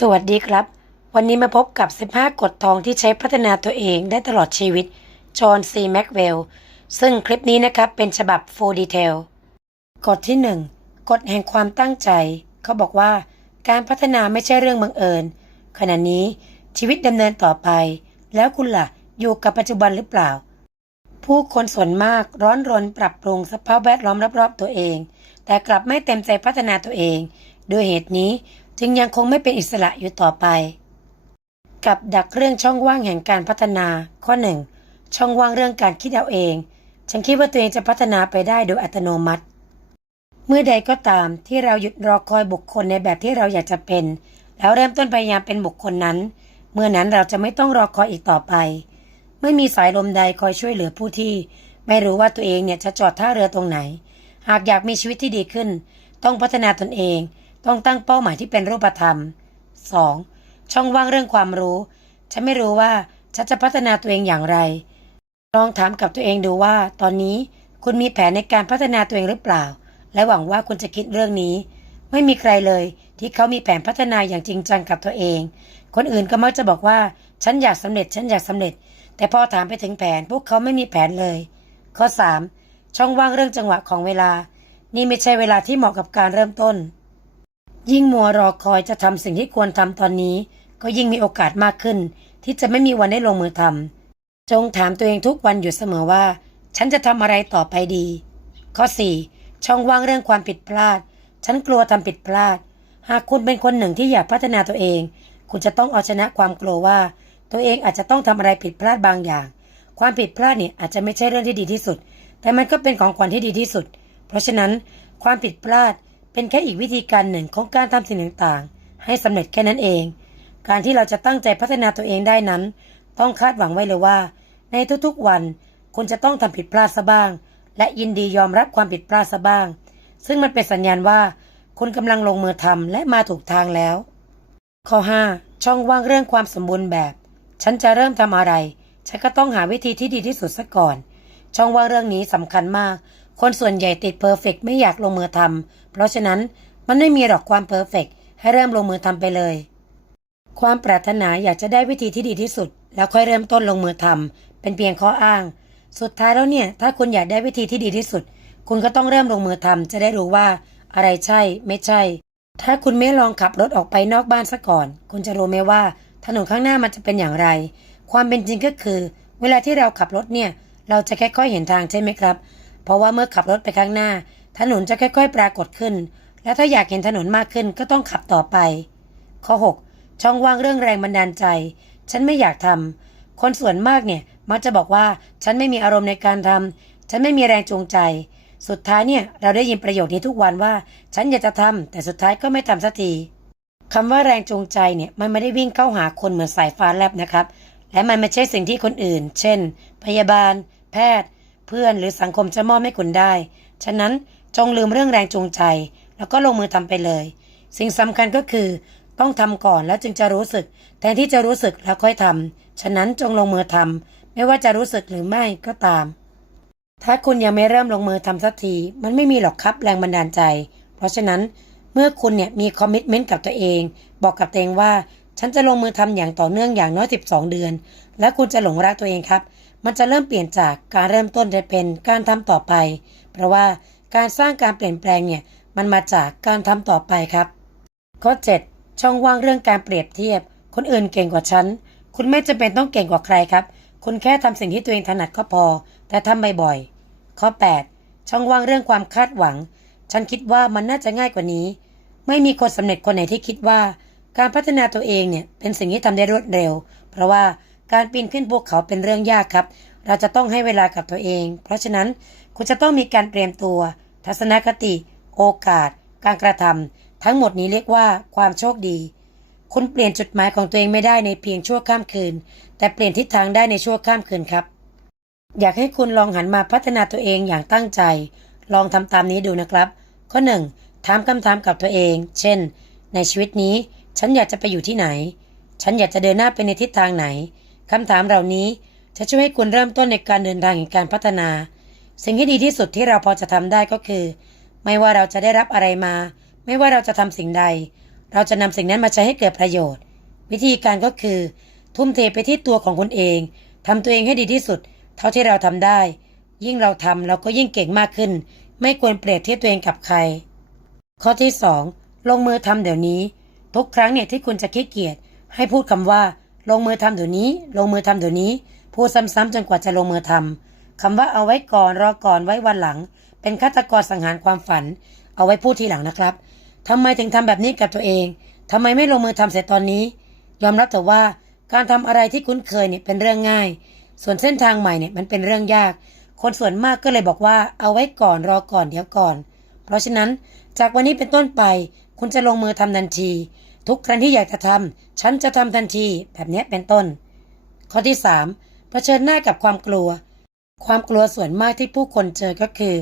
สวัสดีครับ วันนี้มาพบกับ 15 กฎทองที่ใช้พัฒนาตัวเองได้ตลอดชีวิต จอห์นซีแม็กเวล ซึ่งคลิปนี้นะครับเป็นฉบับ full detail กฎที่ 1 กฎแห่งความตั้งใจ เขาบอกว่า การพัฒนาไม่ใช่เรื่องบังเอิญ ขณะนี้ชีวิตดำเนินต่อไป แล้วคุณล่ะ อยู่กับปัจจุบันหรือเปล่า ผู้คนส่วนมากร้อนรนปรับปรุงสภาพแวดล้อมรอบๆตัวเอง แต่กลับไม่เต็มใจพัฒนาตัวเองด้วยเหตุนี้ จึงยังคงไม่เป็นอิสระอยู่ต่อไป กับดักเรื่องช่องว่างแห่งการพัฒนาข้อหนึ่งช่องว่างเรื่องการคิดเอาเอง ฉันคิดว่าตัวเองจะพัฒนาไปได้โดยอัตโนมัติ เมื่อใดก็ตามที่เราหยุดรอคอยบุคคลในแบบที่เราอยากจะเป็น แล้วเริ่มต้นพยายามเป็นบุคคลนั้น เมื่อนั้นเราจะไม่ต้องรอคอยอีกต่อไป ไม่มีสายลมใดคอยช่วยเหลือผู้ที่ ไม่รู้ว่าตัวเองเนี่ยจะจอดท่าเรือตรงไหน หากอยากมีชีวิตที่ดีขึ้น ต้องพัฒนาตนเอง ต้องตั้งเป้าหมายที่เป็นรูปธรรม 2. ช่องว่างเรื่องความรู้ ฉันไม่รู้ว่าฉันจะพัฒนาตัวเองอย่างไร ลองถามกับตัวเองดูว่า ตอนนี้คุณมีแผนในการพัฒนาตัวเองหรือเปล่า และหวังว่าคุณจะคิดเรื่องนี้ ไม่มีใครเลยที่เขามีแผนพัฒนาอย่างจริงจังกับตัวเอง คนอื่นก็มักจะบอกว่า ฉันอยากสำเร็จ ฉันอยากสำเร็จ แต่พอถามไปถึงแผน พวกเขาไม่มีแผนเลย ข้อ 3. ช่องว่างเรื่องจังหวะของเวลา นี่ไม่ใช่เวลาที่เหมาะกับการเริ่มต้น ยิ่งมัวรอคอยจะทำสิ่งที่ควรทำตอนนี้ ก็ยิ่งมีโอกาสมากขึ้น ที่จะไม่มีวันได้ลงมือทำจงถามตัวเองทุกวันอยู่เสมอว่า ฉันจะทำอะไรต่อไปดี ข้อ 4. ช่องว่างเรื่องความผิดพลาด ฉันกลัวทำผิดพลาด หากคุณเป็นคนหนึ่งที่อยากพัฒนาตัวเอง คุณจะต้องเอาชนะความกลัวว่า ตัวเองอาจจะต้องทำอะไรผิดพลาดบางอย่าง ความผิดพลาดเนี่ยอาจจะไม่ใช่เรื่องที่ดีที่สุด แต่มันก็เป็นของขวัญที่ดีที่สุด เพราะฉะนั้นความผิดพลาด เป็นแค่อีกวิธีการหนึ่งของการทำสิ่งต่างๆ ให้สำเร็จแค่นั้นเอง การที่เราจะตั้งใจพัฒนาตัวเองได้นั้น ต้องคาดหวังไว้เลยว่า ในทุกๆวัน คุณจะต้องทำผิดพลาดซะบ้าง และยินดียอมรับความผิดพลาดซะบ้าง ซึ่งมันเป็นสัญญาณว่า คุณกำลังลงมือทำและมาถูกทางแล้ว ข้อ 5 ช่องว่างเรื่องความสมบูรณ์แบบ ฉันจะเริ่มทำอะไร ฉันก็ต้องหาวิธีที่ดีที่สุดซะก่อน ช่องว่างเรื่องนี้สำคัญมาก คนส่วนใหญ่ติดเพอร์เฟกไม่อยากลงมือทำเพราะฉะนั้นมันไม่มีหรอกความเพอร์เฟกให้เริ่มลงมือทำไปเลย ความปรารถนาอยากจะได้วิธีที่ดีที่สุด แล้วค่อยเริ่มต้นลงมือทำเป็นเพียงข้ออ้าง สุดท้ายแล้วเนี่ย ถ้าคุณอยากได้วิธีที่ดีที่สุด คุณก็ต้องเริ่มลงมือทำจะได้รู้ว่าอะไรใช่ ไม่ใช่ ถ้าคุณไม่ลองขับรถออกไปนอกบ้านซะก่อน คุณจะรู้ไหมว่า ถนนข้างหน้ามันจะเป็นอย่างไร ความเป็นจริงก็คือ เวลาที่เราขับรถเนี่ย เราจะค่อยๆเห็นทางใช่ไหมครับ เพราะว่าเมื่อขับรถไปข้างหน้า ถนนจะค่อย ๆ ปรากฏขึ้น แล้วถ้าอยากเห็นถนนมากขึ้นก็ต้องขับต่อไป ข้อ 6 ช่องว่างเรื่องแรงบันดาลใจ ฉันไม่อยากทำคนส่วนมากเนี่ยมักจะบอกว่าฉันไม่มีอารมณ์ในการทำฉันไม่มีแรงจูงใจ สุดท้ายเนี่ยเราได้ยินประโยคนี้ทุกวันว่า ฉันอยากจะทำแต่สุดท้ายก็ไม่ทำสักทีคำว่าแรงจูงใจเนี่ยมันไม่ได้วิ่งเข้าหาคนเหมือนสายฟ้าแลบนะครับ และมันไม่ใช่สิ่งที่คนอื่น เช่น พยาบาล แพทย์ พื่อนหรือสังคมจะมอบให้คุณได้ ฉะนั้นจงลืมเรื่องแรงจูงใจ แล้วก็ลงมือทำไปเลย สิ่งสำคัญก็คือ ต้องทำก่อนแล้วจึงจะรู้สึก แทนที่จะรู้สึกแล้วค่อยทำฉะนั้นจงลงมือทำไม่ว่าจะรู้สึกหรือไม่ก็ตาม ถ้าคุณยังไม่เริ่มลงมือทำสักที มันไม่มีหรอกครับแรงบันดาลใจ เพราะฉะนั้นเมื่อคุณเนี่ยมีคอมมิชเมนต์กับตัวเอง บอกกับตัวเองว่า ฉันจะลงมือทำอย่างต่อเนื่องอย่างน้อย 12 เดือน และคุณจะหลงรักตัวเองครับ มันจะเริ่มเปลี่ยนจากการเริ่มต้นจะเป็นการทำต่อไป เพราะว่าการสร้างการเปลี่ยนแปลงเนี่ยมันมาจากการทำต่อไปครับ ข้อ 7 ช่องว่างเรื่องการเปรียบเทียบ คนอื่นเก่งกว่าฉัน คุณไม่จำเป็นต้องเก่งกว่าใครครับ คุณแค่ทำสิ่งที่ตัวเองถนัดก็พอ แต่ทำบ่อยๆ ข้อ 8 ช่องว่างเรื่องความคาดหวัง ฉันคิดว่ามันน่าจะง่ายกว่านี้ ไม่มีคนสำเร็จคนไหนที่คิดว่า การพัฒนาตัวเองเนี่ยเป็นสิ่งที่ทำได้รวดเร็ว เพราะว่า การปีนขึ้นภูเขาเป็นเรื่องยากครับ เราจะต้องให้เวลากับตัวเอง เพราะฉะนั้นคุณจะต้องมีการเตรียมตัว ทัศนคติ โอกาส การกระทำทั้งหมดนี้เรียกว่าความโชคดี คุณเปลี่ยนจุดหมายของตัวเองไม่ได้ในเพียงชั่วข้ามคืน แต่เปลี่ยนทิศทางได้ในชั่วข้ามคืนครับ อยากให้คุณลองหันมาพัฒนาตัวเองอย่างตั้งใจ ลองทำตามนี้ดูนะครับ ข้อหนึ่งถามคำถามกับตัวเอง เช่น ในชีวิตนี้ ฉันอยากจะไปอยู่ที่ไหน ฉันอยากจะเดินหน้าไปในทิศทางไหน คำถามเหล่านี้จะช่วยให้คุณเริ่มต้นในการเดินทางแห่งการพัฒนา สิ่งที่ดีที่สุดที่เราพอจะทำได้ก็คือ ไม่ว่าเราจะได้รับอะไรมา ไม่ว่าเราจะทำสิ่งใด เราจะนำสิ่งนั้นมาใช้ให้เกิดประโยชน์ วิธีการก็คือ ทุ่มเทไปที่ตัวของคุณเองทำตัวเองให้ดีที่สุด เท่าที่เราทำได้ ยิ่งเราทำเราก็ยิ่งเก่งมากขึ้น ไม่ควรเปรียบเทียบตัวเองกับใคร ข้อที่ 2 ลงมือทำเดี๋ยวนี้ ทุกครั้งเนี่ยที่คุณจะขี้เกียจให้พูดคำว่า ลงมือทำเดี๋ยวนี้ ลงมือทำเดี๋ยวนี้ พูดซ้ำๆจนกว่าจะลงมือทำคำว่าเอาไว้ก่อนรอก่อนไว้วันหลัง เป็นฆาตกรสังหารความฝัน เอาไว้พูดทีหลังนะครับทำไมถึงทำแบบนี้กับตัวเองทำไมไม่ลงมือทำเสร็จตอนนี้ ยอมรับแต่ว่าการทำอะไรที่คุ้นเคยเนี่ยเป็นเรื่องง่าย ส่วนเส้นทางใหม่เนี่ยมันเป็นเรื่องยาก คนส่วนมากก็เลยบอกว่าเอาไว้ก่อนรอก่อนเดี๋ยวก่อน เพราะฉะนั้นจากวันนี้เป็นต้นไป คุณจะลงมือทำทันที ทุกครั้งที่อยากจะทำฉันจะทำทันทีแบบนี้เป็นต้น ข้อที่ 3 เผชิญหน้ากับความกลัว ความกลัวส่วนมากที่ผู้คนเจอก็คือ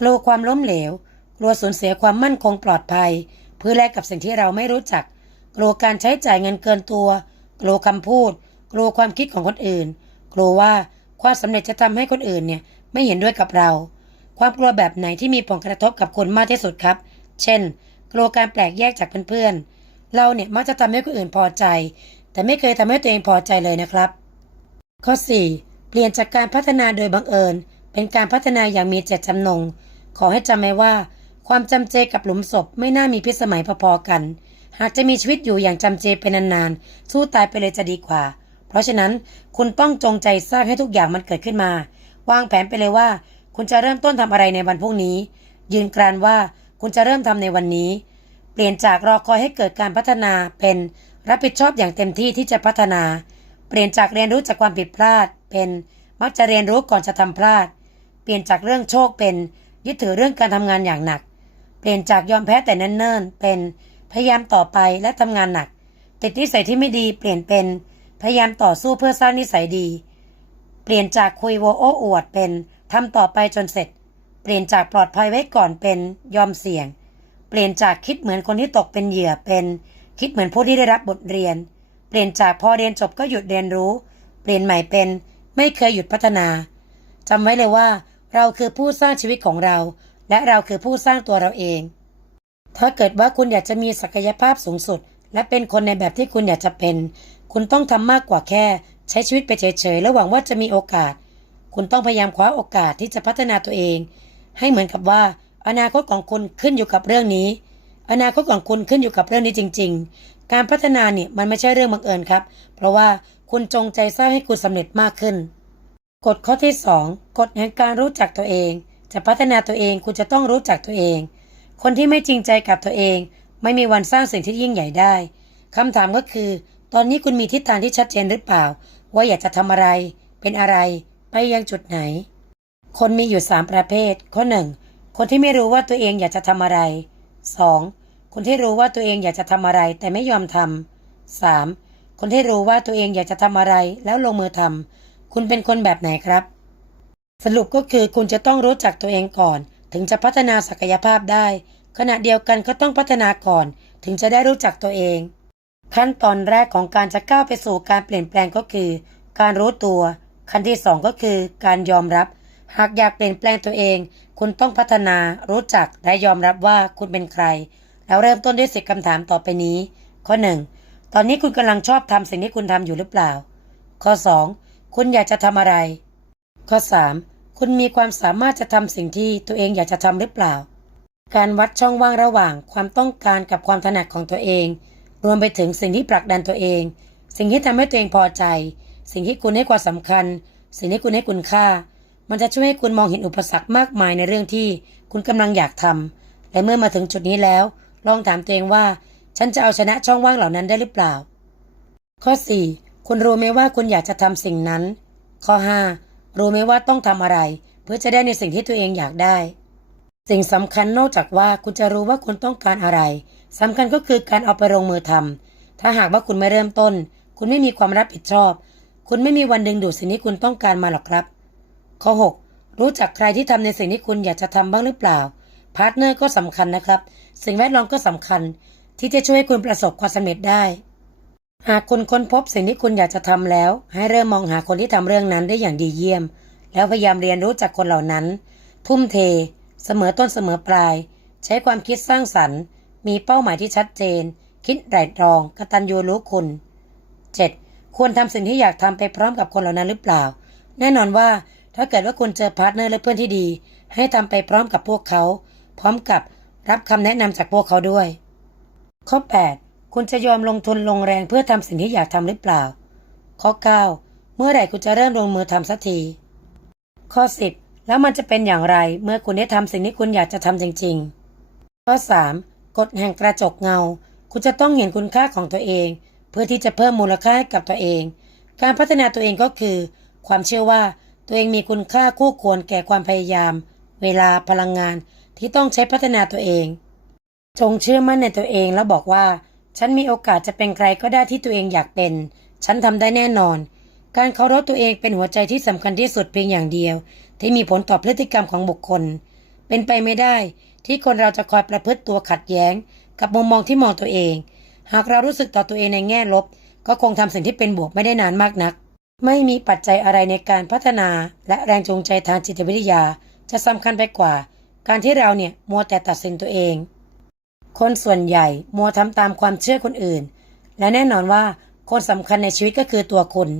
กลัวความล้มเหลว กลัวสูญเสียความมั่นคงปลอดภัย เพื่อแลกกับสิ่งที่เราไม่รู้จัก กลัวการใช้จ่ายเงินเกินตัว กลัวคำพูด กลัวความคิดของคนอื่น กลัวว่าความสำเร็จจะทำให้คนอื่นเนี่ยไม่เห็นด้วยกับเรา ความกลัวแบบไหนที่มีผลกระทบกับคนมากที่สุดครับ เช่น กลัวการแปลกแยกจากเพื่อนๆ เราเนี่ยมักจะทำให้คนอื่นพอใจ แต่ไม่เคยทำให้ตัวเองพอใจเลยนะครับ ข้อ 4 เปลี่ยนจากการพัฒนาโดยบังเอิญ เป็นการพัฒนาอย่างมีเจตจำนง ขอให้จำไว้ว่า ความจำเจกับหลุมศพไม่น่ามีพิสมัยพอๆกัน หากจะมีชีวิตอยู่อย่างจำเจไปนานๆ สู้ตายไปเลยจะดีกว่า เพราะฉะนั้นคุณต้องจงใจสร้างให้ทุกอย่างมันเกิดขึ้นมา วางแผนไปเลยว่า คุณจะเริ่มต้นทำอะไรในวันพรุ่งนี้ ยืนกรานว่าคุณจะเริ่มทำในวันนี้ เปลี่ยนจากรอคอยให้เกิดการพัฒนาเป็นรับผิดชอบอย่างเต็มที่ที่จะพัฒนา เปลี่ยนจากเรียนรู้จากความผิดพลาด เป็นมักจะเรียนรู้ก่อนจะทำพลาด เปลี่ยนจากเรื่องโชคเป็นยึดถือเรื่องการทำงานอย่างหนัก เปลี่ยนจากยอมแพ้แต่เนิ่นๆเป็นพยายามต่อไปและทำงานหนัก ติดนิสัยที่ไม่ดีเปลี่ยนเป็นพยายามต่อสู้เพื่อสร้างนิสัยดี เปลี่ยนจากคุยโวโอ้อวดเป็นทำต่อไปจนเสร็จ เปลี่ยนจากปลอดภัยไว้ก่อนเป็นยอมเสี่ยง เปลี่ยนจากคิดเหมือนคนที่ตกเป็นเหยื่อเป็น คิดเหมือนผู้ที่ได้รับบทเรียน เปลี่ยนจากพอเรียนจบก็หยุดเรียนรู้ เปลี่ยนใหม่เป็น ไม่เคยหยุดพัฒนาจำไว้เลยว่า เราคือผู้สร้างชีวิตของเรา และเราคือผู้สร้างตัวเราเอง ถ้าเกิดว่าคุณอยากจะมีศักยภาพสูงสุด และเป็นคนในแบบที่คุณอยากจะเป็น คุณต้องทำมากกว่าแค่ ใช้ชีวิตไปเฉยๆแล้วหวังว่าจะมีโอกาส คุณต้องพยายามคว้าโอกาสที่จะพัฒนาตัวเอง ให้เหมือนกับว่า อนาคตของคุณขึ้นอยู่กับเรื่องนี้ อนาคตของคุณขึ้นอยู่กับเรื่องนี้จริง ๆ การพัฒนาเนี่ยมันไม่ใช่เรื่องบังเอิญครับ เพราะว่าคุณจงใจสร้างให้คุณสำเร็จมากขึ้น กฎข้อที่ 2 กฎแห่งการรู้จักตัวเอง จะพัฒนาตัวเองคุณจะต้องรู้จักตัวเอง คนที่ไม่จริงใจกับตัวเอง ไม่มีวันสร้างสิ่งที่ยิ่งใหญ่ได้คำถามก็คือ ตอนนี้คุณมีทิศทางที่ชัดเจนหรือเปล่า ว่าอยากจะทำอะไร เป็นอะไร ไปยังจุดไหน คนมีอยู่ 3 ประเภท ข้อ 1 คนที่ไม่รู้ว่าตัวเองอยากจะทำอะไร 2. คนที่รู้ว่าตัวเองอยากจะทำอะไรแต่ไม่ยอมทำ 3. คนที่รู้ว่าตัวเองอยากจะทำอะไรแล้วลงมือทำคุณเป็นคนแบบไหนครับ สรุปก็คือคุณจะต้องรู้จักตัวเองก่อน ถึงจะพัฒนาศักยภาพได้ ขณะเดียวกันก็ต้องพัฒนาก่อน ถึงจะได้รู้จักตัวเอง ขั้นตอนแรกของการจะก้าวไปสู่การเปลี่ยนแปลงก็คือ การรู้ตัว ขั้นที่สองก็คือการยอมรับ หากอยากเปลี่ยนแปลงตัวเอง คุณต้องพัฒนารู้จักและยอมรับว่าคุณเป็นใคร แล้วเริ่มต้นด้วยสิบคำถามต่อไปนี้ ข้อ 1. ตอนนี้คุณกำลังชอบทำสิ่งที่คุณทำอยู่หรือเปล่า ข้อ 2. คุณอยากจะทำอะไร ข้อ 3. คุณมีความสามารถจะทำสิ่งที่ตัวเองอยากจะทำหรือเปล่า การวัดช่องว่างระหว่างความต้องการกับความถนัดของตัวเอง รวมไปถึงสิ่งที่ผลักดันตัวเอง สิ่งที่ทำให้ตัวเองพอใจ สิ่งที่คุณให้ความสำคัญ สิ่งที่คุณให้คุณค่า มันจะช่วยให้คุณมองเห็นอุปสรรคมากมายในเรื่องที่คุณกำลังอยากทำและเมื่อมาถึงจุดนี้แล้ว ลองถามตัวเองว่า ฉันจะเอาชนะช่องว่างเหล่านั้นได้หรือเปล่า ข้อ 4 คุณรู้ไหมว่าคุณอยากจะทำสิ่งนั้น ข้อ 5 รู้ไหมว่าต้องทำอะไร เพื่อจะได้ในสิ่งที่ตัวเองอยากได้ สิ่งสำคัญนอกจากว่าคุณจะรู้ว่าคุณต้องการอะไรสำคัญก็คือการเอาไปลงมือทำถ้าหากว่าคุณไม่เริ่มต้น คุณไม่มีความรับผิดชอบ คุณไม่มีวันดึงดูดสิ่งที่คุณต้องการมาหรอกครับ ข้อ 6 รู้จักใครที่ทำในสิ่งที่คุณอยากจะทำบ้างหรือเปล่า พาร์ทเนอร์ก็สำคัญนะครับ สิ่งแวดล้อมก็สำคัญ ที่จะช่วยให้คุณประสบความสำเร็จได้ หากคุณค้นพบสิ่งที่คุณอยากจะทำแล้ว ให้เริ่มมองหาคนที่ทำเรื่องนั้นได้อย่างดีเยี่ยม แล้วพยายามเรียนรู้จากคนเหล่านั้น ทุ่มเท เสมอต้นเสมอปลาย ใช้ความคิดสร้างสรรค์ มีเป้าหมายที่ชัดเจน คิดไตร่ตรองกตัญญูรู้คุณ 7. ควรทำสิ่งที่อยากทำไปพร้อมกับคนเหล่านั้นหรือเปล่า แน่นอนว่า ถ้าเกิดว่าคุณเจอพาร์ทเนอร์และเพื่อนที่ดี ให้ทำไปพร้อมกับพวกเขา พร้อมกับรับคำแนะนำจากพวกเขาด้วย ข้อ 8 คุณจะยอมลงทุนลงแรงเพื่อทำสิ่งที่อยากทำหรือเปล่า ข้อ 9 เมื่อไหร่คุณจะเริ่มลงมือทำสักที ข้อ 10 แล้วมันจะเป็นอย่างไรเมื่อคุณได้ทำสิ่งที่คุณอยากจะทำจริง ๆ ข้อ 3 กฎแห่งกระจกเงา คุณจะต้องเห็นคุณค่าของตัวเอง เพื่อที่จะเพิ่มมูลค่าให้กับตัวเอง การพัฒนาตัวเองก็คือ ความเชื่อว่า ตัวเองมีคุณค่าคู่ควรแก่ความพยายาม เวลาพลังงานที่ต้องใช้พัฒนาตัวเอง จงเชื่อมั่นในตัวเองแล้วบอกว่า ฉันมีโอกาสจะเป็นใครก็ได้ที่ตัวเองอยากเป็น ฉันทำได้แน่นอน การเคารพตัวเองเป็นหัวใจที่สำคัญที่สุดเพียงอย่างเดียว ที่มีผลต่อพฤติกรรมของบุคคล เป็นไปไม่ได้ ที่คนเราจะคอยประพฤติตัวขัดแย้ง กับมุมมองที่มองตัวเอง หากเรารู้สึกต่อตัวเองในแง่ลบ ก็คงทำสิ่งที่เป็นบวกไม่ได้นานมากนัก ไม่มีปัจจัยอะไรในการพัฒนาและแรงจูงใจทางจิตวิทยา จะสำคัญไปกว่า การที่เราเนี่ยมัวแต่ตัดสินตัวเอง คนส่วนใหญ่มัวทำตามความเชื่อคนอื่น และแน่นอนว่าคนสำคัญในชีวิตก็คือตัวคุณ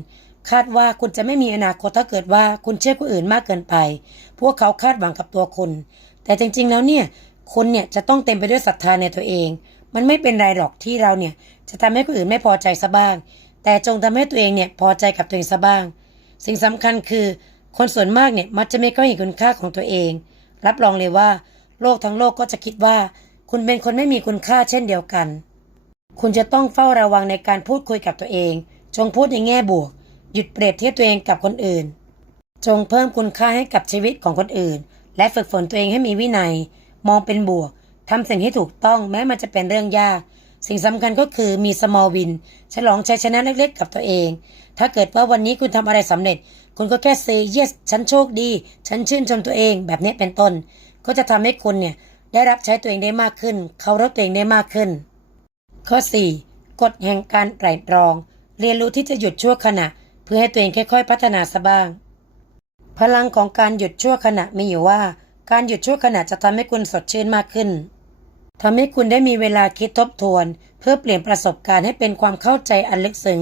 คาดว่าคุณจะไม่มีอนาคตถ้าเกิดว่าคุณเชื่อคนอื่นมากเกินไป พวกเขาคาดหวังกับตัวคุณ แต่จริงๆแล้วเนี่ยคุณเนี่ยจะต้องเต็มไปด้วยศรัทธาในตัวเอง มันไม่เป็นไรหรอกที่เราเนี่ยจะทำให้คนอื่นไม่พอใจซะบ้าง แต่จงทำให้ตัวเองเนี่ยพอใจกับตัวเองซะบ้าง สิ่งสำคัญคือคนส่วนมากเนี่ยมักจะไม่ค่อยเห็นคุณค่าของตัวเอง รับรองเลยว่า โลกทั้งโลกก็จะคิดว่า คุณเป็นคนไม่มีคุณค่าเช่นเดียวกัน คุณจะต้องเฝ้าระวังในการพูดคุยกับตัวเอง จงพูดในแง่บวก หยุดเปรียบเทียบตัวเองกับคนอื่น จงเพิ่มคุณค่าให้กับชีวิตของคนอื่น และฝึกฝนตัวเองให้มีวินัย มองเป็นบวกทำสิ่งที่ถูกต้องแม้มันจะเป็นเรื่องยาก สิ่งสำคัญก็คือมี small win ฉลองชัยชนะเล็กๆ กับตัวเอง ถ้าเกิดว่าวันนี้คุณทำอะไรสำเร็จ คุณก็แค่ say yes ฉันโชคดี ฉันชื่นชมตัวเอง แบบนี้เป็นต้น ก็จะทำให้คุณเนี่ยได้รับใช้ตัวเองได้มากขึ้น เคารพตัวเองได้มากขึ้น ข้อ 4 กฎแห่งการไตร่ตรอง เรียนรู้ที่จะหยุดชั่วขณะ เพื่อให้ตัวเองค่อยๆ พัฒนาซะบ้าง พลังของการหยุดชั่วขณะมีอยู่ว่า การหยุดชั่วขณะจะทำให้คุณสดชื่นมากขึ้น ทำให้คุณได้มีเวลาคิดทบทวน เพื่อเปลี่ยนประสบการณ์ให้เป็นความเข้าใจอันลึกซึ้ง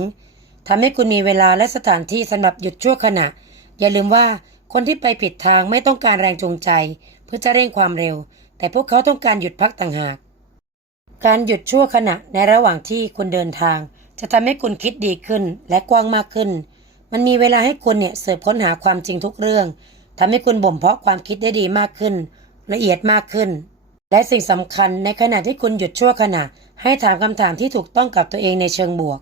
ทำให้คุณมีเวลาและสถานที่สำหรับหยุดชั่วขณะ อย่าลืมว่าคนที่ไปผิดทางไม่ต้องการแรงจูงใจ เพื่อจะเร่งความเร็ว แต่พวกเขาต้องการหยุดพักต่างหาก การหยุดชั่วขณะในระหว่างที่คุณเดินทาง จะทำให้คุณคิดดีขึ้นและกว้างมากขึ้น มันมีเวลาให้คุณเนี่ยเสืบค้นหาความจริงทุกเรื่องทำให้คุณบ่มเพาะความคิดได้ดีมากขึ้น ละเอียดมากขึ้น และสิ่งสำคัญในขณะที่คุณหยุดชั่วขณะ ให้ถามคำถามที่ถูกต้องกับตัวเองในเชิงบวก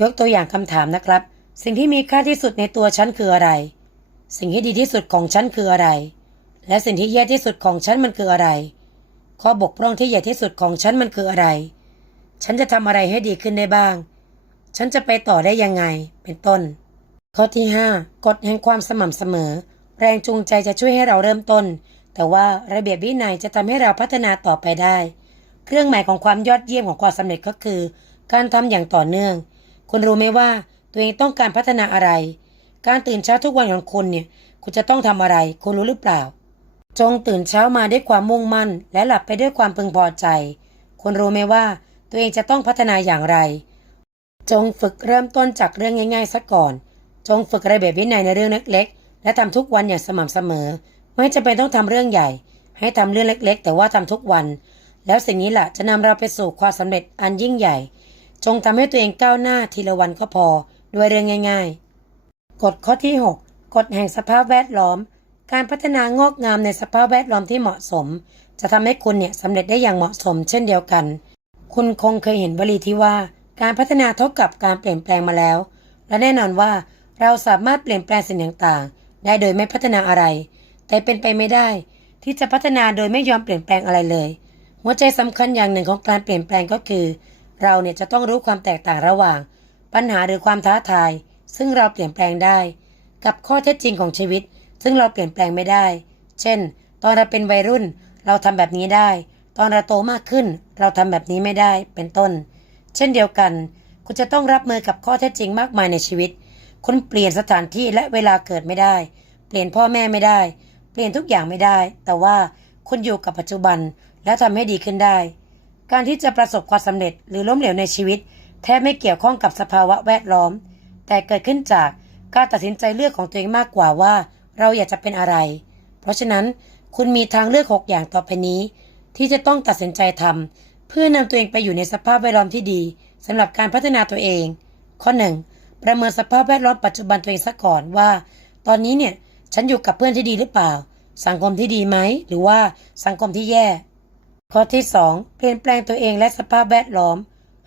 ยกตัวอย่างคำถามนะครับ สิ่งที่มีค่าที่สุดในตัวฉันคืออะไร สิ่งที่ดีที่สุดของฉันคืออะไร และสิ่งที่แย่ที่สุดของฉันมันคืออะไร ข้อบกพร่องที่ใหญ่ที่สุดของฉันมันคืออะไร ฉันจะทำอะไรให้ดีขึ้นได้บ้าง ฉันจะไปต่อได้ยังไง เป็นต้น ข้อที่ 5 กฎแห่งความสม่ำเสมอ แรงจูงใจจะช่วยให้เราเริ่มต้น แต่ว่าระเบียบวินัยจะทำให้เราพัฒนาต่อไปได้ เครื่องหมายของความยอดเยี่ยมของความสำเร็จก็คือ การทำอย่างต่อเนื่อง คุณรู้ไหมว่าตัวเองต้องการพัฒนาอะไร การตื่นเช้าทุกวันของคุณเนี่ยคุณจะต้องทำอะไร คุณรู้หรือเปล่า จงตื่นเช้ามาด้วยความมุ่งมั่น และหลับไปด้วยความพึงพอใจ คุณรู้ไหมว่าตัวเองจะต้องพัฒนาอย่างไร จงฝึกเริ่มต้นจากเรื่องง่ายๆซะก่อน จงฝึกระเบียบวินัยในเรื่องเล็กๆและทำทุกวันอย่างสม่ำเสมอ ไม่จำเป็นต้องทำเรื่องใหญ่ ให้ทำเรื่องเล็ก ๆ แต่ว่าทำทุกวัน แล้วสิ่งนี้แหละจะนำเราไปสู่ความสำเร็จอันยิ่งใหญ่ จงทำให้ตัวเองก้าวหน้าทีละวันก็พอด้วยเรื่องง่าย ๆ กฎข้อที่ 6 กฎแห่งสภาพแวดล้อม การพัฒนางอกงามในสภาพแวดล้อมที่เหมาะสม จะทำให้คุณเนี่ยสำเร็จได้อย่างเหมาะสม เช่นเดียวกัน คุณคงเคยเห็นวลีที่ว่า การพัฒนาเท่ากับการเปลี่ยนแปลงมาแล้ว และแน่นอนว่าเราสามารถเปลี่ยนแปลงสิ่งต่างๆ ได้โดยไม่พัฒนาอะไร แต่เป็นไปไม่ได้ ที่จะพัฒนาโดยไม่ยอมเปลี่ยนแปลงอะไรเลย หัวใจสำคัญอย่างหนึ่งของการเปลี่ยนแปลงก็คือ เราเนี่ยจะต้องรู้ความแตกต่างระหว่าง ปัญหาหรือความท้าทาย ซึ่งเราเปลี่ยนแปลงได้ กับข้อเท็จจริงของชีวิต ซึ่งเราเปลี่ยนแปลงไม่ได้ เช่น ตอนเราเป็นวัยรุ่น เราทำแบบนี้ได้ ตอนเราโตมากขึ้น เราทำแบบนี้ไม่ได้เป็นต้น เช่นเดียวกัน คุณจะต้องรับมือกับข้อเท็จจริงมากมายในชีวิตคุณเปลี่ยนสถานที่และเวลาเกิดไม่ได้ เปลี่ยนพ่อแม่ไม่ได้ เปลี่ยนทุกอย่างไม่ได้ แต่ว่าคุณอยู่กับปัจจุบันแล้วทำให้ดีขึ้นได้ การที่จะประสบความสำเร็จหรือล้มเหลวในชีวิต แทบไม่เกี่ยวข้องกับสภาวะแวดล้อม แต่เกิดขึ้นจากการตัดสินใจเลือกของตัวเองมากกว่าว่า เราอยากจะเป็นอะไร เพราะฉะนั้นคุณมีทางเลือก 6 อย่างต่อไปนี้ ที่จะต้องตัดสินใจทำเพื่อนำตัวเองไปอยู่ในสภาพแวดล้อมที่ดีสำหรับการพัฒนาตัวเอง ข้อ 1. ประเมินสภาพแวดล้อมปัจจุบันตัวเองซะก่อนว่า ตอนนี้เนี่ย ฉันอยู่กับเพื่อนที่ดีหรือเปล่า สังคมที่ดีไหม หรือว่าสังคมที่แย่ ข้อที่ 2 เปลี่ยนแปลงตัวเองและสภาพแวดล้อม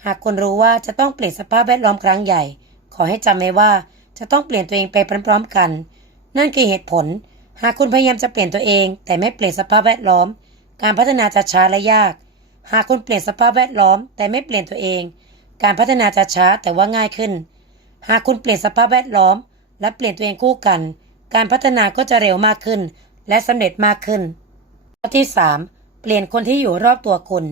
หากคุณรู้ว่าจะต้องเปลี่ยนสภาพแวดล้อมครั้งใหญ่ ขอให้จำไว้ว่าจะต้องเปลี่ยนตัวเองไปพร้อมๆกัน นั่นคือเหตุผล หากคุณพยายามจะเปลี่ยนตัวเอง แต่ไม่เปลี่ยนสภาพแวดล้อม การพัฒนาจะช้าและยาก หากคุณเปลี่ยนสภาพแวดล้อม แต่ไม่เปลี่ยนตัวเอง การพัฒนาจะช้าแต่ว่าง่ายขึ้น หากคุณเปลี่ยนสภาพแวดล้อม และเปลี่ยนตัวเองคู่กัน การพัฒนาก็จะเร็วมากขึ้น และสำเร็จมากขึ้น ข้อที่ 3 เปลี่ยนคนที่อยู่รอบตัวคุณ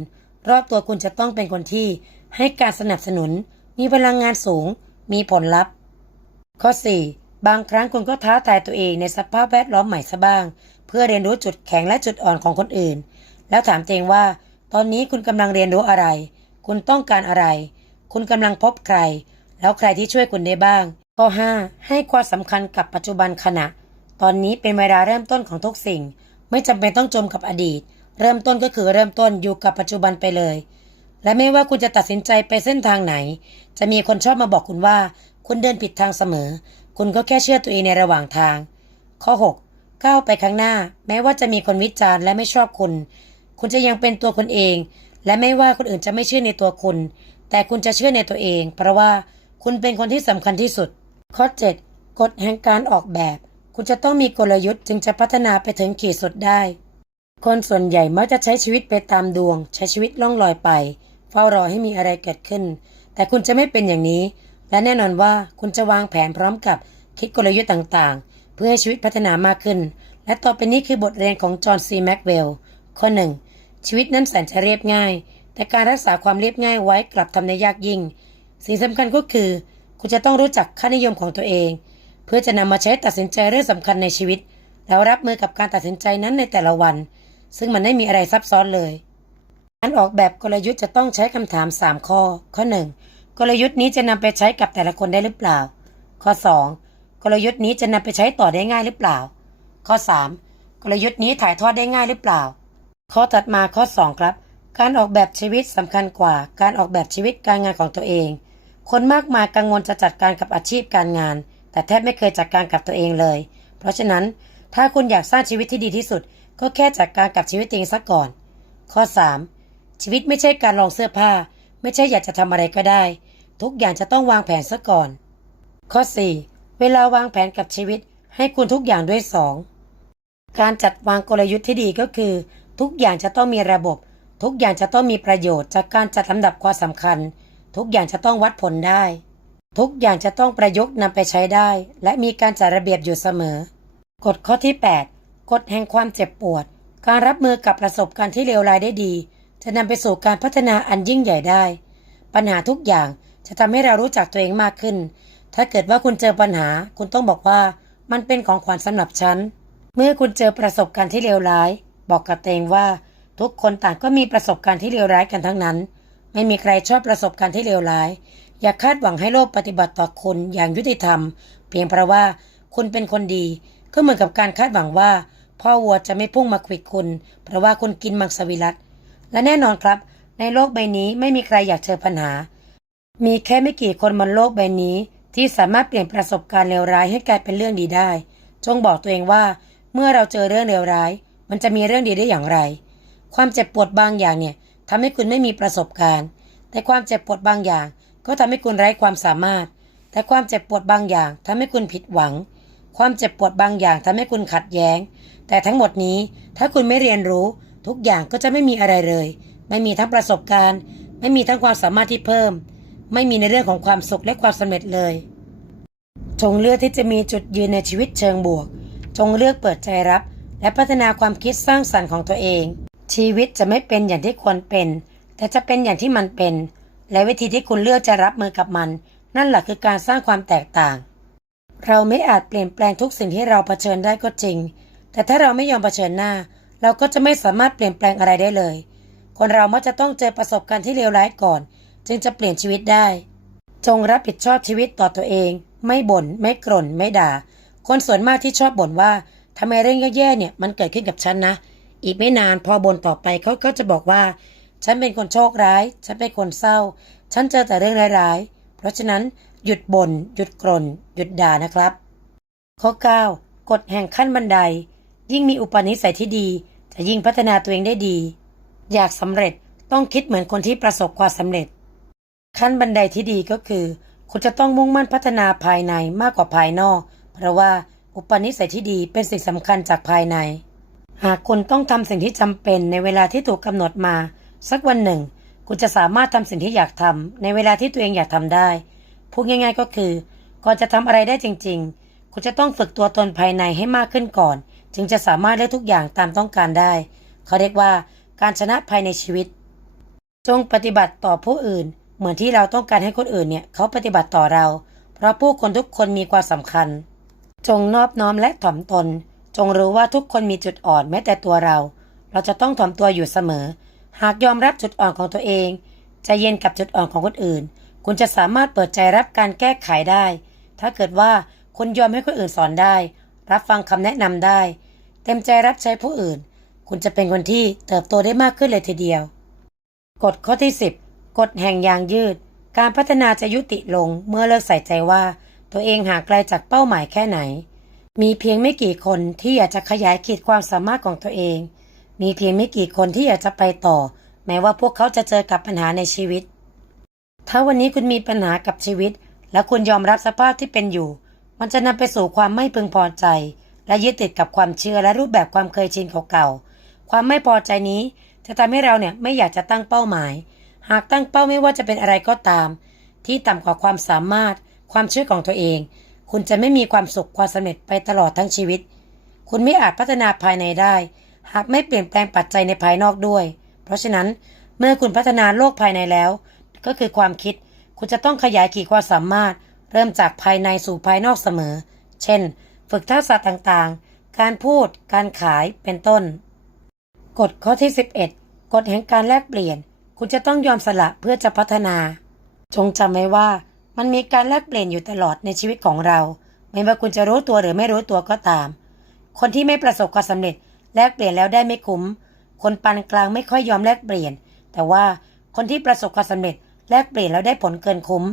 รอบตัวคุณจะต้องเป็นคนที่ให้การสนับสนุน มีพลังงานสูง มีผลลัพธ์ ข้อ 4 บางครั้งคุณก็ท้าทายตัวเองในสภาพแวดล้อมใหม่ซะบ้าง เพื่อเรียนรู้จุดแข็งและจุดอ่อนของคนอื่น แล้วถามตัวเองว่า ตอนนี้คุณกำลังเรียนรู้อะไร คุณต้องการอะไร คุณกำลังพบใคร แล้วใครที่ช่วยคุณได้บ้าง ข้อ 5 ให้ความสำคัญกับปัจจุบันขณะ ตอนนี้เป็นเวลาเริ่มต้นของทุกสิ่ง ไม่จำเป็นต้องจมกับอดีต เริ่มต้นก็คือเริ่มต้นอยู่กับปัจจุบันไปเลย และไม่ว่าคุณจะตัดสินใจไปเส้นทางไหน จะมีคนชอบมาบอกคุณว่า คุณเดินผิดทางเสมอ คุณก็แค่เชื่อตัวเองในระหว่างทาง ข้อ 6 ก้าวไปข้างหน้า แม้ว่าจะมีคนวิจารณ์และไม่ชอบคุณ คุณจะยังเป็นตัวคุณเอง และไม่ว่าคนอื่นจะไม่เชื่อในตัวคุณ แต่คุณจะเชื่อในตัวเอง เพราะว่าคุณเป็นคนที่สำคัญที่สุด ข้อ 7 กฎแห่งการออกแบบ คุณจะต้องมีกลยุทธ์จึงจะพัฒนาไปถึงขีดสุดได้ คนส่วนใหญ่มักจะใช้ชีวิตไปตามดวง ใช้ชีวิตล่องลอยไป เฝ้ารอให้มีอะไรเกิดขึ้น แต่คุณจะไม่เป็นอย่างนี้ และแน่นอนว่าคุณจะวางแผนพร้อมกับคิดกลยุทธ์ต่างๆ เพื่อให้ชีวิตพัฒนามากขึ้น และต่อไปนี้คือบทเรียนของจอห์นซีแม็กเวลล์ข้อหนึ่งชีวิตนั้นแสนจะเรียบง่าย แต่การรักษาความเรียบง่ายไว้กลับทำได้ยากยิ่ง สิ่งสำคัญก็คือ คุณจะต้องรู้จักค่านิยมของตัวเอง เพื่อจะนำมาใช้ตัดสินใจเรื่องสำคัญในชีวิต แล้วรับมือกับการตัดสินใจนั้นในแต่ละวัน ซึ่งมันไม่มีอะไรซับซ้อนเลย การออกแบบกลยุทธ์จะต้องใช้คำถาม 3 ข้อ ข้อ 1 กลยุทธ์นี้จะนำไปใช้กับแต่ละคนได้หรือเปล่า ข้อ 2 กลยุทธ์นี้จะนำไปใช้ต่อได้ง่ายหรือเปล่า ข้อ 3 กลยุทธ์นี้ถ่ายทอดได้ง่ายหรือเปล่า ข้อถัดมาข้อ 2 ครับ การออกแบบชีวิตสำคัญกว่า การออกแบบชีวิตการงานของตัวเอง คนมากมายกังวลจะจัดการกับอาชีพการงาน แต่แทบไม่เคยจัดการกับตัวเองเลย เพราะฉะนั้นถ้าคุณอยากสร้างชีวิตที่ดีที่สุด ก็แค่จัดการกับชีวิตเองซะก่อน ข้อ 3 ชีวิตไม่ใช่การลองเสื้อผ้า ไม่ใช่อยากจะทำอะไรก็ได้ ทุกอย่างจะต้องวางแผนซะก่อน ข้อ 4 เวลาวางแผนกับชีวิต ให้คุณทุกอย่างด้วย 2 การจัดวางกลยุทธ์ที่ดีก็คือ ทุกอย่างจะต้องมีระบบ ทุกอย่างจะต้องมีประโยชน์จากการจัดลำดับความสำคัญ ทุกอย่างจะต้องวัดผลได้ ทุกอย่างจะต้องประยุกต์นำไปใช้ได้ และมีการจัดระเบียบอยู่เสมอ กฎข้อที่ 8 กฎแห่งความเจ็บปวด การรับมือกับประสบการณ์ที่เลวร้ายได้ดี จะนำไปสู่การพัฒนาอันยิ่งใหญ่ได้ ปัญหาทุกอย่างจะทำให้เรารู้จักตัวเองมากขึ้น ถ้าเกิดว่าคุณเจอปัญหา คุณต้องบอกว่า มันเป็นของขวัญสำหรับฉัน เมื่อคุณเจอประสบการณ์ที่เลวร้าย บอกกับตัวเองว่า ทุกคนต่างก็มีประสบการณ์ที่เลวร้ายกันทั้งนั้น ไม่มีใครชอบประสบการณ์ที่เลวร้าย อย่าคาดหวังให้โลกปฏิบัติต่อคุณอย่างยุติธรรม เพียงเพราะว่าคุณเป็นคนดี ก็เหมือนกับการคาดหวังว่า พ่อวัวจะไม่พุ่งมาขวิดคุณ เพราะว่าคุณกินมังสวิรัตและแน่นอนครับ ในโลกใบนี้ไม่มีใครอยากเจอปัญหา มีแค่ไม่กี่คนบนโลกใบนี้ ที่สามารถเปลี่ยนประสบการณ์เลวร้ายให้กลายเป็นเรื่องดีได้ จงบอกตัวเองว่า เมื่อเราเจอเรื่องเลวร้าย มันจะมีเรื่องดีได้อย่างไร ความเจ็บปวดบางอย่างเนี่ย ทำให้คุณไม่มีประสบการณ์ แต่ความเจ็บปวดบางอย่าง ก็ทำให้คุณไร้ความสามารถ แต่ความเจ็บปวดบางอย่างทำให้คุณผิดหวัง ความเจ็บปวดบางอย่างทำให้คุณขัดแย้ง แต่ทั้งหมดนี้ถ้าคุณไม่เรียนรู้ ทุกอย่างก็จะไม่มีอะไรเลย ไม่มีทั้งประสบการณ์ ไม่มีทั้งความสามารถที่เพิ่ม ไม่มีในเรื่องของความสุขและความสำเร็จเลยจงเลือกที่จะมีจุดยืนในชีวิตเชิงบวก จงเลือกเปิดใจรับ และพัฒนาความคิดสร้างสรรค์ของตัวเอง ชีวิตจะไม่เป็นอย่างที่ควรเป็น แต่จะเป็นอย่างที่มันเป็น และวิธีที่คุณเลือกจะรับมือกับมัน นั่นแหละคือการสร้างความแตกต่าง เราไม่อาจเปลี่ยนแปลงทุกสิ่งที่เราเผชิญได้ก็จริง แต่ถ้าเราไม่ยอมเผชิญหน้า เราก็จะไม่สามารถเปลี่ยนแปลงอะไรได้เลย คนเรามักจะต้องเจอประสบการณ์ที่เลวร้ายก่อน จึงจะเปลี่ยนชีวิตได้ จงรับผิดชอบชีวิตต่อตัวเอง ไม่บ่นไม่กร่นไม่ด่า คนส่วนมากที่ชอบบ่นว่าทำไมเรื่องแย่ๆเนี่ยมันเกิดขึ้นกับฉันนะ อีกไม่นานพอบ่นต่อไปเขาก็จะบอกว่า ฉันเป็นคนโชคร้าย ฉันเป็นคนเศร้า ฉันเจอแต่เรื่องร้ายๆ เพราะฉะนั้นหยุดบน่นหยุดกรนหยุดด่านะครับ ข้อ 9 กฎแห่งขั้นบันได ยิ่งมีอุปนิสัยที่ดี จะยิ่งพัฒนาตัวเองได้ดี อยากสำเร็จต้องคิดเหมือนคนที่ประสบความสำเร็จ ขั้นบันไดที่ดีก็คือ คุณจะต้องมุ่งมั่นพัฒนาภายในมากกว่าภายนอก เพราะว่าอุปนิสัยที่ดีเป็นสิ่งสำคัญจากภายใน หากคุณต้องทำสิ่งที่จำเป็นในเวลาที่ถูกกำหนดมา สักวันหนึ่ง คุณจะสามารถทำสิ่งที่อยากทำในเวลาที่ตัวเองอยากทำได้พูดง่าย ๆ ก็คือ ก่อนจะทำอะไรได้จริง ๆ คุณจะต้องฝึกตัวตนภายในให้มากขึ้นก่อน จึงจะสามารถได้ทุกอย่างตามต้องการได้ เขาเรียกว่าการชนะภายในชีวิต จงปฏิบัติต่อผู้อื่น เหมือนที่เราต้องการให้คนอื่นเนี่ยเขาปฏิบัติต่อเรา เพราะผู้คนทุกคนมีความสำคัญ จงนอบน้อมและถ่อมตน จงรู้ว่าทุกคนมีจุดอ่อนแม้แต่ตัวเรา เราจะต้องถ่อมตัวอยู่เสมอ หากยอมรับจุดอ่อนของตัวเองใจเย็นกับจุดอ่อนของคนอื่น คุณจะสามารถเปิดใจรับการแก้ไขได้ ถ้าเกิดว่าคุณยอมให้คนอื่นสอนได้ รับฟังคำแนะนำได้ เต็มใจรับใช้ผู้อื่น คุณจะเป็นคนที่เติบโตได้มากขึ้นเลยทีเดียว กฎข้อที่ 10กฎแห่งยางยืด การพัฒนาจะยุติลงเมื่อเลิกใส่ใจว่า ตัวเองห่างไกลจากเป้าหมายแค่ไหน มีเพียงไม่กี่คนที่อยากจะขยายขีดความสามารถของตัวเอง มีเพียงไม่กี่คนที่อยากจะไปต่อ แม้ว่าพวกเขาจะเจอกับปัญหาในชีวิต ถ้าวันนี้คุณมีปัญหากับชีวิต และคุณยอมรับสภาพที่เป็นอยู่ มันจะนำไปสู่ความไม่พึงพอใจ และยึดติดกับความเชื่อและรูปแบบความเคยชินเก่าๆ ความไม่พอใจนี้จะทำให้เราเนี่ยไม่อยากจะตั้งเป้าหมาย หากตั้งเป้าไม่ว่าจะเป็นอะไรก็ตาม ที่ต่ำกว่าความสามารถ ความเชื่อของตัวเอง คุณจะไม่มีความสุขความสำเร็จไปตลอดทั้งชีวิต คุณไม่อาจพัฒนาภายในได้ หากไม่เปลี่ยนแปลงปัจจัยในภายนอกด้วย เพราะฉะนั้นเมื่อคุณพัฒนาโลกภายในแล้ว ก็คือความคิด คุณจะต้องขยายขีดความสามารถ เริ่มจากภายในสู่ภายนอกเสมอ เช่น ฝึกทักษะต่างๆ การพูด การขายเป็นต้น กฎข้อที่ 11 กฎแห่งการแลกเปลี่ยน คุณจะต้องยอมสละเพื่อจะพัฒนา จงจำไว้ว่า มันมีการแลกเปลี่ยนอยู่ตลอดในชีวิตของเรา ไม่ว่าคุณจะรู้ตัวหรือไม่รู้ตัวก็ตาม คนที่ไม่ประสบความสำเร็จแลกเปลี่ยนแล้วได้ไม่คุ้ม คนปานกลางไม่ค่อยยอมแลกเปลี่ยน แต่ว่าคนที่ประสบความสำเร็จแลกเปลี่ยนแล้วได้ผลเกินคุ้ม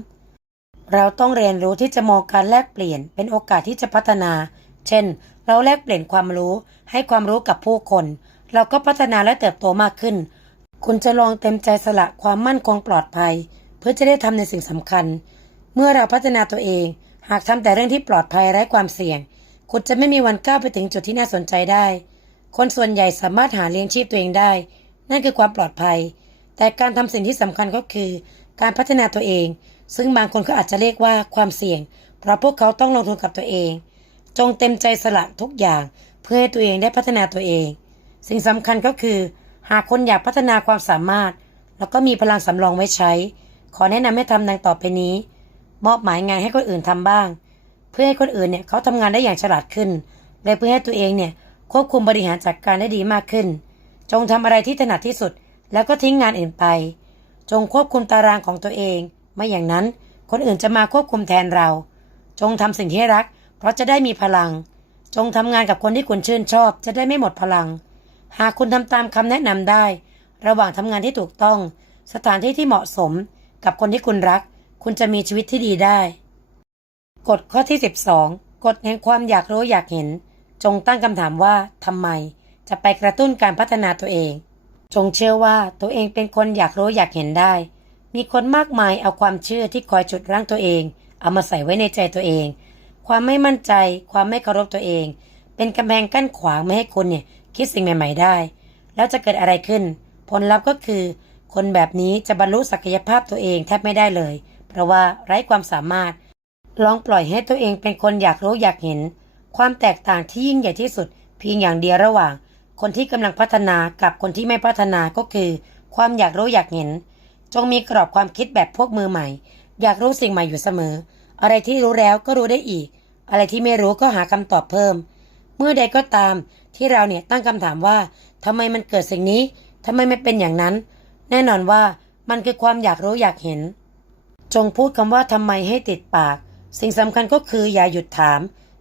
เราต้องเรียนรู้ที่จะมองการแลกเปลี่ยนเป็นโอกาสที่จะพัฒนา เช่น เราแลกเปลี่ยนความรู้ ให้ความรู้กับผู้คน เราก็พัฒนาและเติบโตมากขึ้น คุณจะลองเต็มใจสละความมั่นคงปลอดภัย เพื่อจะได้ทำในสิ่งสำคัญ เมื่อเราพัฒนาตัวเอง หากทำแต่เรื่องที่ปลอดภัยไร้ความเสี่ยง คุณจะไม่มีวันก้าวไปถึงจุดที่น่าสนใจได้ คนส่วนใหญ่สามารถหาเลี้ยงชีพตัวเองได้ นั่นคือความปลอดภัย แต่การทำสิ่งที่สำคัญก็คือ การพัฒนาตัวเอง ซึ่งบางคนก็อาจจะเรียกว่าความเสี่ยง เพราะพวกเขาต้องลงทุนกับตัวเอง จงเต็มใจสละทุกอย่าง เพื่อให้ตัวเองได้พัฒนาตัวเอง สิ่งสำคัญก็คือ หากคนอยากพัฒนาความสามารถ แล้วก็มีพลังสำรองไว้ใช้ ขอแนะนำให้ทำดังต่อไปนี้ มอบหมายงานให้คนอื่นทำบ้าง เพื่อให้คนอื่นเนี่ยเขาทำงานได้อย่างฉลาดขึ้น และเพื่อให้ตัวเองเนี่ยควบคุมบริหารจัดการได้ดีมากขึ้น จงทำอะไรที่ถนัดที่สุด แล้วก็ทิ้งงานอื่นไป จงควบคุมตารางของตัวเอง ไม่อย่างนั้นคนอื่นจะมาควบคุมแทนเรา จงทำสิ่งที่รัก เพราะจะได้มีพลัง จงทำงานกับคนที่คุณชื่นชอบ จะได้ไม่หมดพลัง หากคุณทำตามคำแนะนำได้ ระหว่างทำงานที่ถูกต้อง สถานที่ที่เหมาะสมกับคนที่คุณรัก คุณจะมีชีวิตที่ดีได้ กฎข้อที่ 12 กฎแห่งความอยากรู้อยากเห็น จงตั้งคำถามว่าทำไม จะไปกระตุ้นการพัฒนาตัวเอง จงเชื่อว่าตัวเองเป็นคนอยากรู้อยากเห็นได้ มีคนมากมายเอาความเชื่อที่คอยจุดรั้งตัวเอง เอามาใส่ไว้ในใจตัวเอง ความไม่มั่นใจ ความไม่เคารพตัวเอง เป็นกำแพงกั้นขวางไม่ให้คุณเนี่ยคิดสิ่งใหม่ ๆ ได้ แล้วจะเกิดอะไรขึ้น ผลลัพธ์ก็คือ คนแบบนี้จะบรรลุศักยภาพตัวเองแทบไม่ได้เลย เพราะว่าไร้ความสามารถ ลองปล่อยให้ตัวเองเป็นคนอยากรู้อยากเห็น ความแตกต่างที่ยิ่งใหญ่ที่สุด เพียงอย่างเดียวระหว่าง คนที่กำลังพัฒนากับคนที่ไม่พัฒนาก็คือ ความอยากรู้อยากเห็น จงมีกรอบความคิดแบบพวกมือใหม่ อยากรู้สิ่งใหม่อยู่เสมอ อะไรที่รู้แล้วก็รู้ได้อีก อะไรที่ไม่รู้ก็หาคำตอบเพิ่ม เมื่อใดก็ตามที่เราเนี่ยตั้งคำถามว่าทำไมมันเกิดสิ่งนี้ทำไมไม่เป็นอย่างนั้น แน่นอนว่ามันคือความอยากรู้อยากเห็น จงพูดคำว่าทำไมให้ติดปาก สิ่งสำคัญก็คืออย่าหยุดถาม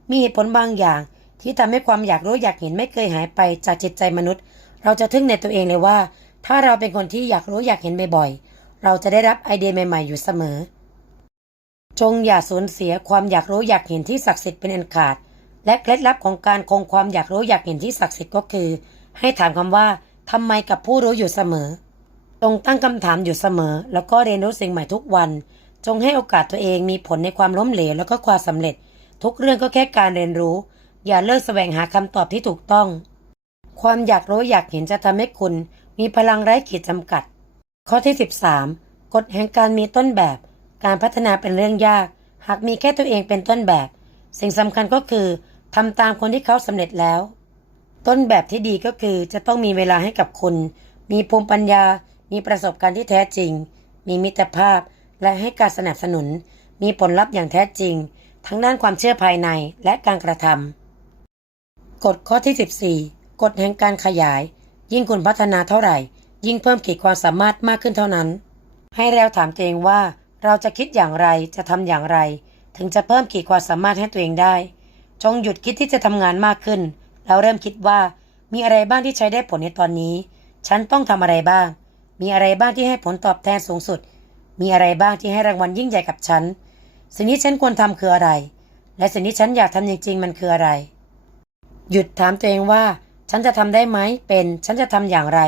มีเหตุผลบางอย่าง ที่ทำให้ความอยากรู้อยากเห็นไม่เคยหายไปจากจิตใจมนุษย์ เราจะทึ่งในตัวเองเลยว่า ถ้าเราเป็นคนที่อยากรู้อยากเห็นบ่อยๆ เราจะได้รับไอเดียใหม่ๆ อยู่เสมอ จงอย่าสูญเสียความอยากรู้อยากเห็นที่ศักดิ์สิทธิ์เป็นอันขาด และเคล็ดลับของการคงความอยากรู้อยากเห็นที่ศักดิ์สิทธิ์ก็คือ ให้ถามคำว่าทำไมกับผู้รู้อยู่เสมอจงตั้งคำถามอยู่เสมอ แล้วก็เรียนรู้สิ่งใหม่ทุกวัน จงให้โอกาสตัวเองมีผลในความล้มเหลวแล้วก็ความสำเร็จ ทุกเรื่องก็แค่การเรียนรู้ อย่าเลิกแสวงหาคำตอบที่ถูกต้อง ความอยากรู้อยากเห็นจะทำให้คุณ มีพลังไร้ขีดจำกัด ข้อที่ 13 กฎแห่งการมีต้นแบบ การพัฒนาเป็นเรื่องยาก หากมีแค่ตัวเองเป็นต้นแบบ สิ่งสำคัญก็คือทำตามคนที่เขาสำเร็จแล้ว ต้นแบบที่ดีก็คือจะต้องมีเวลาให้กับคุณ มีภูมิปัญญา มีประสบการณ์ที่แท้จริง มีมิตรภาพ และให้การสนับสนุน มีผลลัพธ์อย่างแท้จริง ทั้งด้านความเชื่อภายในและการกระทำกฎข้อที่ 14 กฎแห่งการขยาย ยิ่งคุณพัฒนาเท่าไหร่ ยิ่งเพิ่มขีดความสามารถมากขึ้นเท่านั้น ให้เราถามตัวเองว่า เราจะคิดอย่างไรจะทำอย่างไร ถึงจะเพิ่มขีดความสามารถให้ตัวเองได้ จงหยุดคิดที่จะทำงานมากขึ้น แล้วเริ่มคิดว่า มีอะไรบ้างที่ใช้ได้ผลในตอนนี้ ฉันต้องทำอะไรบ้าง มีอะไรบ้างที่ให้ผลตอบแทนสูงสุด มีอะไรบ้างที่ให้รางวัลยิ่งใหญ่กับฉัน สิ่งที่ฉันควรทำคืออะไร และสิ่งที่ฉันอยากทำจริง ๆ มันคืออะไร หยุดถามตัวเองว่า ฉันจะทำได้ไหม เป็น ฉันจะทำอย่างไร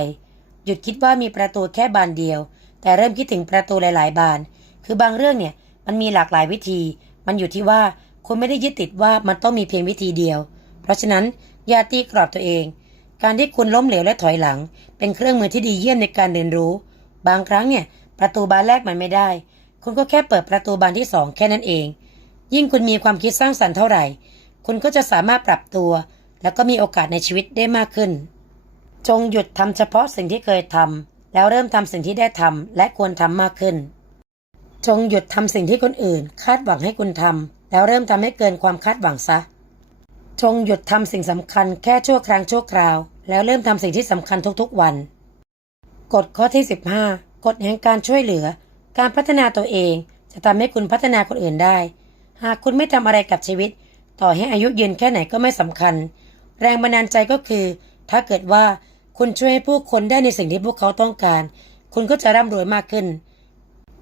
หยุดคิดว่ามีประตูแค่บานเดียว แต่เริ่มคิดถึงประตูหลาย ๆ บาน คือบางเรื่องเนี่ยมันมีหลากหลายวิธี มันอยู่ที่ว่าคุณไม่ได้ยึดติดว่ามันต้องมีเพียงวิธีเดียว เพราะฉะนั้นอย่าตีกรอบตัวเอง การที่คุณล้มเหลวและถอยหลัง เป็นเครื่องมือที่ดีเยี่ยมในการเรียนรู้ บางครั้งเนี่ย ประตูบานแรกมันไม่ได้ คุณก็แค่เปิดประตูบานที่สองแค่นั้นเอง ยิ่งคุณมีความคิดสร้างสรรค์เท่าไหร่ คุณก็จะสามารถปรับตัว แล้วก็มีโอกาสในชีวิตได้มากขึ้น จงหยุดทำเฉพาะสิ่งที่เคยทำแล้วเริ่มทำสิ่งที่ได้ทำและควรทำมากขึ้น จงหยุดทำสิ่งที่คนอื่น คาดหวังให้คุณทำแล้วเริ่มทำให้เกินความคาดหวังซะ จงหยุดทำสิ่งสำคัญแค่ชั่วครั้งชั่วคราว แล้วเริ่มทำสิ่งที่สำคัญทุกๆวันกฎข้อที่ 15 กฎแห่งการช่วยเหลือ การพัฒนาตัวเองจะทำให้คุณพัฒนาคนอื่นได้ หากคุณไม่ทำอะไรกับชีวิต ต่อให้อายุยืนแค่ไหนก็ไม่สำคัญ แรงบันดาลใจก็คือ ถ้าเกิดว่าคุณช่วยให้ผู้คนได้ในสิ่งที่พวกเขาต้องการ คุณก็จะร่ำรวยมากขึ้น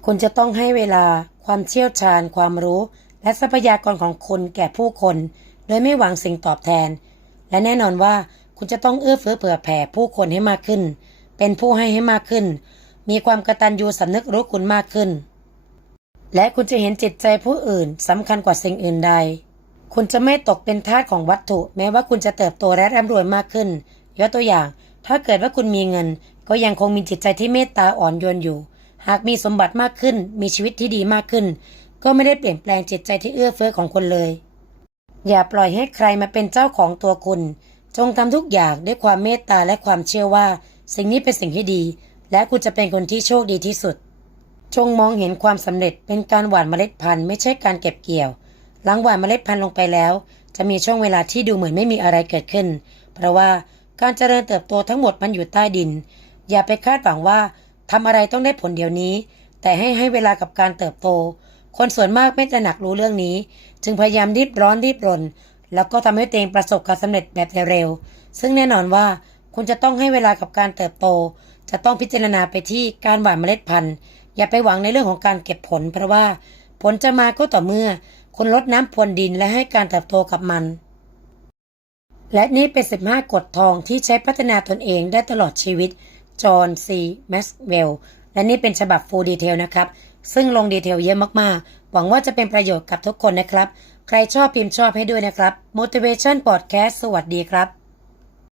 คุณจะต้องให้เวลา ความเชี่ยวชาญ ความรู้ และทรัพยากรของคุณแก่ผู้คน โดยไม่หวังสิ่งตอบแทน และแน่นอนว่าคุณจะต้องเอื้อเฟื้อเผื่อแผ่ผู้คนให้มากขึ้น เป็นผู้ให้ให้มากขึ้น มีความกระตัญญูสำนึกรู้คุณมากขึ้น และคุณจะเห็นจิตใจผู้อื่นสำคัญกว่าสิ่งอื่นใด คุณจะไม่ตกเป็นทาสของวัตถุ แม้ว่าคุณจะเติบโตและร่ำรวยมากขึ้น ยกตัวอย่าง ถ้าเกิดว่าคุณมีเงิน ก็ยังคงมีจิตใจที่เมตตาอ่อนโยนอยู่ หากมีสมบัติมากขึ้น มีชีวิตที่ดีมากขึ้น ก็ไม่ได้เปลี่ยนแปลงจิตใจที่เอื้อเฟื้อของคนเลย อย่าปล่อยให้ใครมาเป็นเจ้าของตัวคุณ จงทำทุกอย่างด้วยความเมตตาและความเชื่อว่า สิ่งนี้เป็นสิ่งที่ดี และคุณจะเป็นคนที่โชคดีที่สุด จงมองเห็นความสำเร็จเป็นการหว่านเมล็ดพันธุ์ไม่ใช่การเก็บเกี่ยว หลังหว่านเมล็ดพันธุ์ลงไปแล้ว จะมีช่วงเวลาที่ดูเหมือนไม่มีอะไรเกิดขึ้น เพราะว่าการเจริญเติบโตทั้งหมดมันอยู่ใต้ดิน อย่าไปคาดหวังว่าทำอะไรต้องได้ผลเดี๋ยวนี้ แต่ให้ให้เวลากับการเติบโต คนส่วนมากไม่ตระหนักรู้เรื่องนี้ จึงพยายามรีบร้อนรีบรน แล้วก็ทำให้ตัวเองประสบความสำเร็จแบบเร็วๆซึ่งแน่นอนว่าคุณจะต้องให้เวลากับการเติบโต จะต้องพิจารณาไปที่การหว่านเมล็ดพันธุ์ อย่าไปหวังในเรื่องของการเก็บผล เพราะว่าผลจะมาก็ต่อเมื่อคุณลดน้ำพรวนดินและให้การเติบโตกับมัน และนี่เป็น 15 กฎทองที่ใช้พัฒนาตนเองได้ตลอดชีวิต จอห์นซีแม็กซ์เวลล์และนี่เป็นฉบับ full detail นะครับ ซึ่งลงดีเทลเยอะมากๆ หวังว่าจะเป็นประโยชน์กับทุกคนนะครับ ใครชอบพิมพ์ชอบให้ด้วยนะครับ motivation podcast สวัสดีครับ